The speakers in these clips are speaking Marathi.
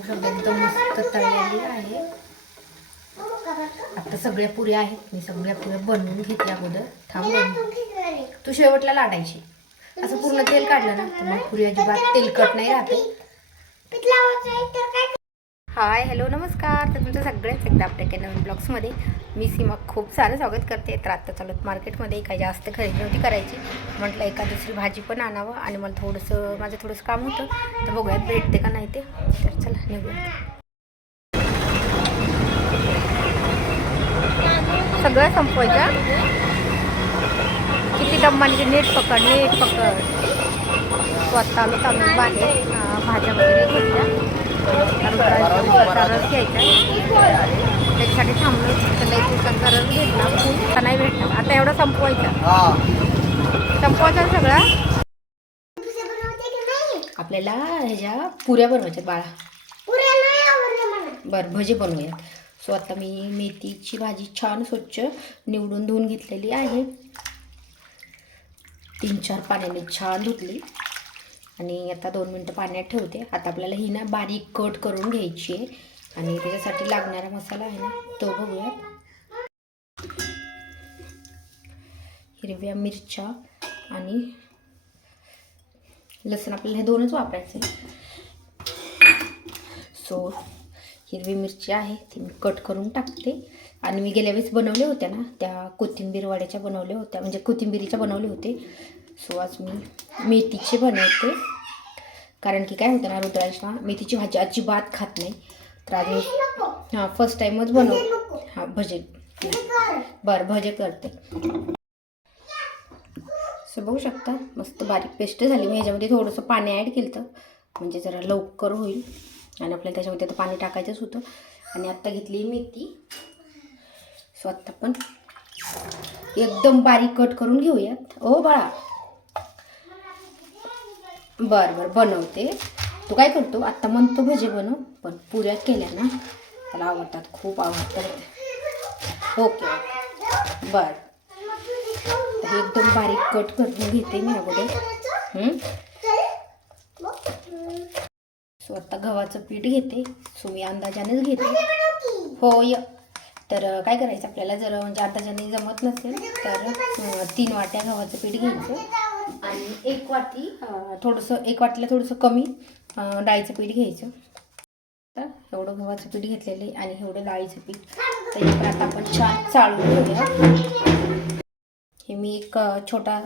सगळं एकदम मस्त तळलेली आहे. आता सगळ्या पुऱ्या आहेत. मी सगळ्या पुऱ्या बनवून घेतल्या अगोदर. थांब तू शेवटला लाटायची. असं पूर्ण तेल काढलं ना तर मग पुरी अजिबात तेलकट नाही राहते. हाय हॅलो नमस्कार. तर तुमचं सगळ्यांच एकदा आपल्या काही नवीन ब्लॉग्समध्ये मी सीमा खूप सारं स्वागत करते. तर आत्ता चालत मार्केटमध्ये काही जास्त खरेदी नव्हती करायची. म्हटलं एका दुसरी भाजी पण आणावं आणि मला थोडंसं माझं थोडंसं काम होतं. तर बघूयात भेटते का नाही ते. तर चला निघूया. सगळं संपवायचं किती दम्माने नेट पकड नेट पकड. स्वतः आलो तांदूळ बाहेर भाज्या वगैरे घेतल्या रस घ्यायचा त्याच्यासाठी थांबलो त्याला एक दिवसांचा रस नाही भेटला आता एवढा संपवायचा संपवायचा सगळा आपल्याला ह्याच्या पुऱ्या बनवायच्यात बाळा. बरं भजे बनवूयात. सो आता मी मेथीची भाजी छान स्वच्छ निवडून धुवून घेतलेली आहे. तीन चार पाण्याने छान धुतली. आणि आता दोन मिनटं पाण्यात ठेवते. आता आपल्याला ही ना बारीक कट करून घ्यायची आहे. आणि त्याच्यासाठी लागणारा मसाला आहे ना तो बघूयात. हिरव्या मिरच्या आणि लसूण आपल्याला हे दोनच वापरायचे सो हिरवी मिरची आहे ती मी कट करून टाकते. आणि मी गेल्या वेळेस बनवल्या होत्या ना त्या कोथिंबीरवाड्याच्या बनवल्या होत्या म्हणजे कोथिंबीरीच्या बनवले होते. सो आज मी मेथीचे बनवते. कारण की काय होतं ना रुद्राजला मेथीची भाजी अजिबात खात नाही. तर आज हां फर्स्ट टाईमच बनव हां भजे बरं भजे करते. सो बघू शकता मस्त बारीक पेस्ट झाली. मी ह्याच्यामध्ये थोडंसं पाणी ॲड केलं म्हणजे जरा लवकर होईल. आणि आपल्याला त्याच्यामध्ये आता पाणी टाकायचंच होतं. आणि आत्ता घेतली मेथी. सो आत्ता पण एकदम बारीक कट करून घेऊयात. ओ बाळा. बरं बरं बनवते. तू काय करतो? आत्ता म्हणतो भजे बनव पण पुऱ्या केल्या ना. मला आवडतात खूप आवडतात. ओके. ओके बरं एकदम बारीक कट करून घेते मी अगोदर. सो आता गव्हाचं पीठ घेते सो मी अंदाजानेच घेते. हो य. तर काय करायचं आपल्याला? जर म्हणजे अंदाजाने जमत नसेल तर तीन वाट्या गव्हाचं पीठ घ्यायचं. आणि एक वाटी थोडंसं एक वाटीला थोडंसं कमी डाळीचं पीठ घ्यायचं. तर एवढं गव्हाचं पीठ घेतलेलं आहे आणि एवढं डाळीचं पीठ. तर आता आपण छान चाळून घेऊया. हे मी एक छोटा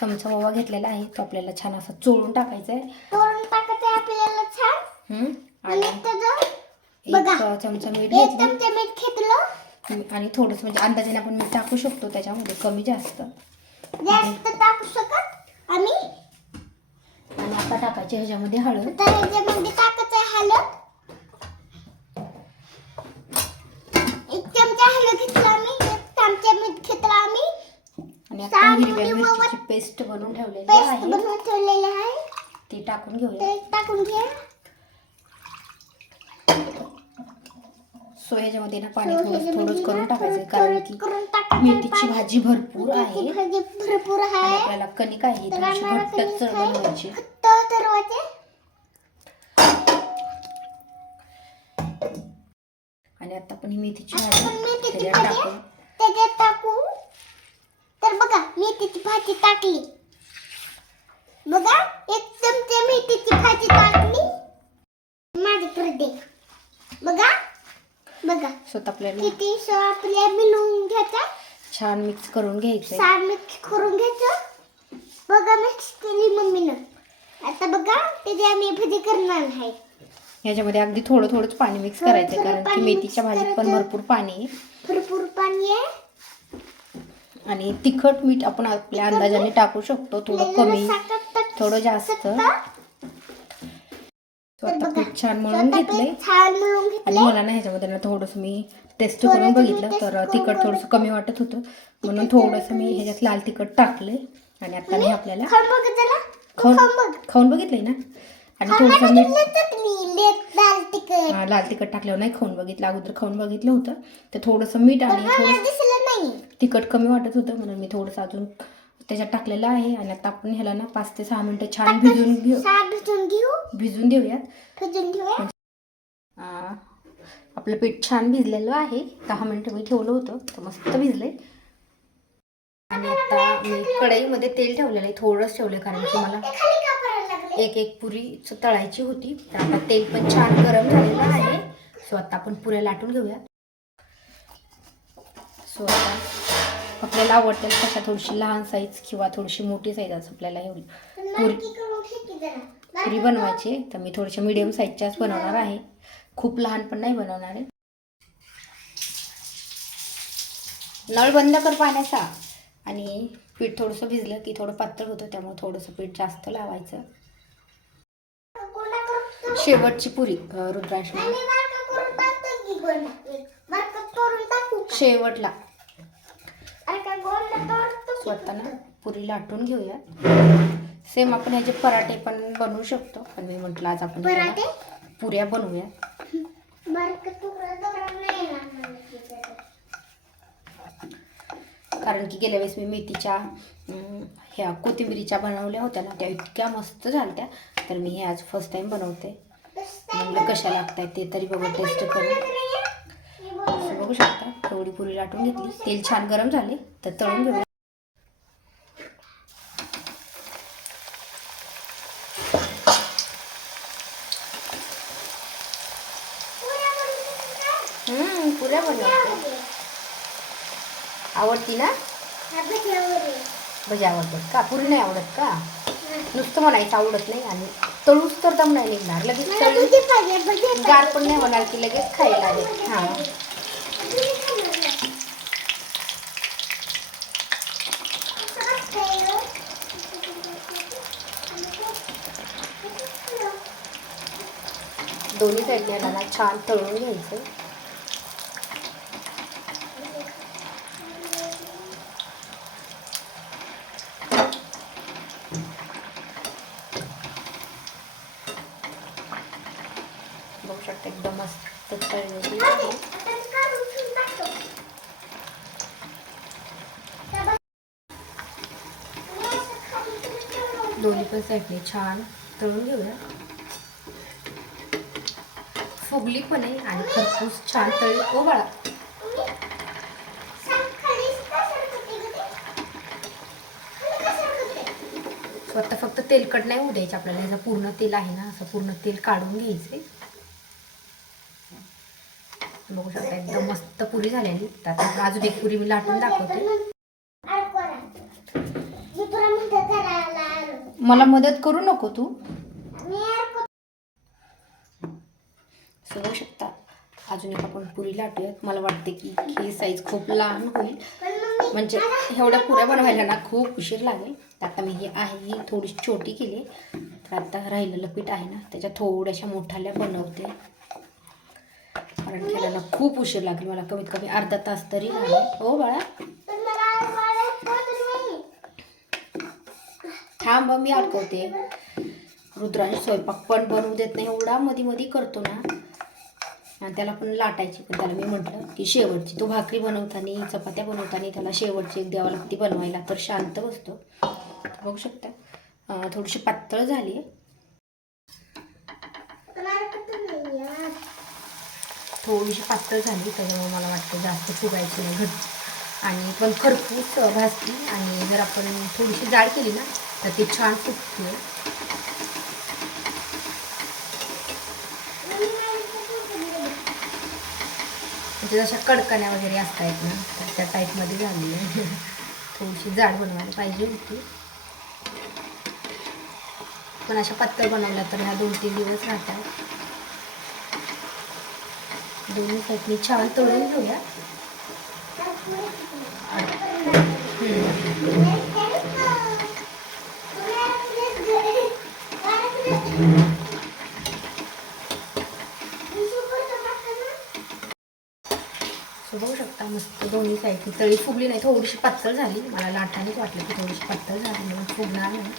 चमचा ओवा घेतलेला आहे. तो आपल्याला छान असा चोळून टाकायचा आहे. आपल्याला छान. आणि आणि बघा. चमचा मीठ चमचे मीठ घेतलं. आणि थोडंसं म्हणजे अंदाजाने आपण मीठ टाकू शकतो त्याच्यामध्ये कमी जास्त. जास्त टाकू शकत आम्ही. आणि आता टाकायचे ह्याच्यामध्ये हळद. तर ह्याच्यामध्ये टाकायचं हळद. एक चमचा हळद घेतला आम्ही एक चमचा मीठ घेतला आम्ही. आणि हिरव्या मिरचीची पेस्ट बनवून ठेवलेली पेस्ट आहे. बनवून ठेवलेलं आहे. टाकून घेऊया. टाकून घ्या सो ह्याच्यामध्ये ना पाणी थोडं थोडंच करून टाकायचं कारण की मेथीची पाणी. भाजी भरपूर आहे. भरपूर आहे. आपल्याला कणिक आहे थोडीशी घट्टच. बनवायची. आणि आता आपण ही मेथीची भाजी त्याच्यात टाकू. तर बघा मेथीची भाजी टाकली. बघा एक चमचे मेथीची भाजी टाकली. माझ्याकडे दे बघा बघा. स्वतः आपल्याला किती सो आपल्या मिळवून घ्यायचा छान मिक्स करून घ्यायचंय. सार मिक्स करून घ्यायचं बघा मिक्स केली मम्मीनं. आता बघा त्याची आम्ही भजी करणार आहे. ह्याच्यामध्ये अगदी थोडं थोडंच पाणी मिक्स थोडं- करायचं थोडं कारण की पाणी मेथीच्या भाजीत पण करायचं. भरपूर पाणी आहे. भरपूर पाणी आहे. आणि तिखट मीठ आपण आपल्या अंदाजाने टाकू शकतो थोडं आपल्याला कमी. साखर थोडं जास्त. पीठ छान छान मळून आणि मला ना ह्याच्यामध्ये ना थोडंसं मी टेस्ट करून बघितलं. तर तिखट थोडंसं. कमी वाटत होतं. म्हणून थोडंसं मी ह्याच्यात लाल तिखट टाकले आणि आता मी आपल्याला खाऊन खाऊन खाऊन बघ. खाऊन बघितलंय ना? आणि थोडंसं मीठ लाल तिखट. टाकल्यावर नाही खाऊन बघितलं. अगोदर खाऊन बघितलं होतं. तर थोडंसं मीठ आणि थोडं तिखट कमी वाटत होतं. म्हणून मी थोडंसं अजून त्याच्यात टाकलेलं आहे आणि आता आपण ह्याला ना पाच ते सहा मिनटं छान भिजून घेऊ. भिजून घेऊ. भिजून देऊयात. भिजून घेऊया. अं, आपलं पीठ छान भिजलेलं आहे. दहा मिनटं मी ठेवलं होतं तर मस्त भिजलंय. आणि आता मी कढईमध्ये तेल ठेवलेलं आहे थोडंच ठेवलं कारण की मला एक एक पुरी तळायची होती. तर आता तेल पण छान गरम झालेलं आहे. सो आता आपण पुऱ्या लाटून घेऊया सो आता आपल्याला आवडतील कशा थोडीशी लहान साईज किंवा थोडीशी मोठी साईज असं आपल्याला एवढी पुरी पुरी बनवायची. तर मी थोडीशा मिडियम साईजच्याच बनवणार आहे. खूप लहान पण नाही बनवणार आहे. नळ बंद कर पाण्याचा. आणि पीठ थोडंसं भिजलं की थोडं पातळ होतं त्यामुळे थोडंसं पीठ जास्त लावायचं. शेवटची पुरी रुद्राक्ष. शेवटला बारका गोंडा तोडतो की स्वतःना पुरी लाटून घेऊया सेम आपण ह्याचे पराठे पण बनवू शकतो. पण मी म्हटलं आज आपण पुऱ्या बनवूया. कारण की गेल्या वेळेस मी मेथीच्या अं, ह्या कोथिंबिरीच्या बनवल्या होत्या ना त्या इतक्या मस्त झाल्या तर मी हे आज फर्स्ट टाइम बनवते. म्हणलं कशा लागतायत ते तरी बघा टेस्ट करून. बघू शकता. थोडी पुरी लाटून घेतली. तेल छान गरम झाले तर तळून घेऊया. हम्म, पुऱ्या बनवते. आवडती ना? भजी आवडतात का? पुरी नाही आवडत का? नुसतं म्हणायचं आवडत नाही आणि तळूच तर दम नाही निघणार. लगेच गार पण नाही होणार की लगेच खायला हां. दोन्ही साईडने याला छान तळून घ्यायचं. बघू शकता एकदम मस्त तळलेली दोन्ही पण साईडने छान तळून घेऊया. फुगली पण आहे आणि खरपूस छान तळी ओ बाळा स्वतः फक्त तेलकट नाही होऊ द्यायचं आपल्याला. याचं पूर्ण तेल आहे ना असं पूर्ण तेल काढून घ्यायचे. बघू शकता एकदम मस्त पुरी झालेली. तर अजून एक पुरी मी लाटून दाखवते. मला मदत करू नको तू. बघू शकतात. अजून एक आपण पुरी लाटूयात. मला वाटते की ही साईज खूप लहान होईल. म्हणजे एवढ्या पुऱ्या बनवायला ना खूप उशीर लागेल. तर आता मी ही आहे ही थोडी छोटी केली तर आता राहिलेलं पीठ आहे ना त्याच्या थोड्याशा मोठ्याल्या बनवते. कारण खेळायला खूप उशीर लागेल. मला कमीत कमी अर्धा तास तरी लागेल. हो बाळा. थांब मी अडकवते. रुद्राने स्वयंपाक पण बनवू देत नाही. एवढा मधी मधी करतो ना. आणि त्याला पण लाटायची. पण त्याला मी म्हटलं की शेवटची तो भाकरी बनवताना चपात्या बनवताना त्याला शेवटची एक द्यावं लागते बनवायला. तर शांत बसतो. बघू शकता. थोडीशी पातळ झाली. आहे थोडीशी पातळ झाली. त्याच्यामुळे मला वाटतं जास्त फुगायची नाही. घट आणि पण खरपूस भाजती आणि जर आपण थोडीशी जाड केली ना तर ती छान फुगते. म्हणजे जशा कडकण्या वगैरे असतात ना तर त्या टाईपमध्ये झाली आहे. थोडीशी जाड बनवायला पाहिजे होती. पण अशा पातळ बनवल्या तर ह्या दोन तीन दिवस राहतात. दोन्ही साईडनी छान तळून घेऊया. सो बघू शकता मस्त दोन्ही साईडनी तळी फुगली नाही थोडीशी पातळ झाली. मला लाटानेच वाटलं की थोडीशी पातळ झाली म्हणून फुगणार नाही.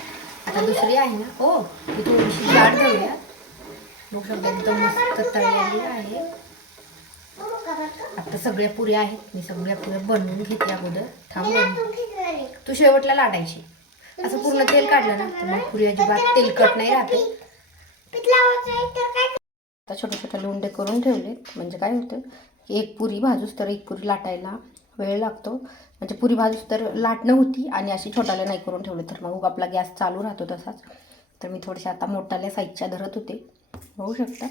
आता दुसरी आहे ना? हो ती थोडीशी जाड ठेवूया बघू शकता एकदम मस्त तळलेली आहे. आता सगळ्या पुऱ्या आहेत. मी सगळ्या पुऱ्या बनवून घेते अगोदर. थांबून तू शेवटला लाटायची. असं पूर्ण तेल काढलं ना तर मग पुरी अजिबात तेलकट नाही राहते. आता छोटे छोटे लोंडे करून ठेवलेत. म्हणजे काय होतं? एक पुरी भाजूस तर एक पुरी लाटायला वेळ लागतो. म्हणजे पुरी भाजूस तर लाटणं होती आणि अशी छोटाले नाही करून ठेवले तर मग आपला गॅस चालू राहतो तसाच. तर मी थोडेसे आता मोठाल्या साईजच्या धरत होते. होऊ शकता.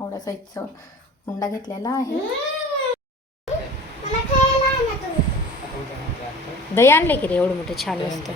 एवढ्या साईजचं हुंडा घेतलेला आहे. तुम्ही दही आणले की रे एवढं मोठं छान असतं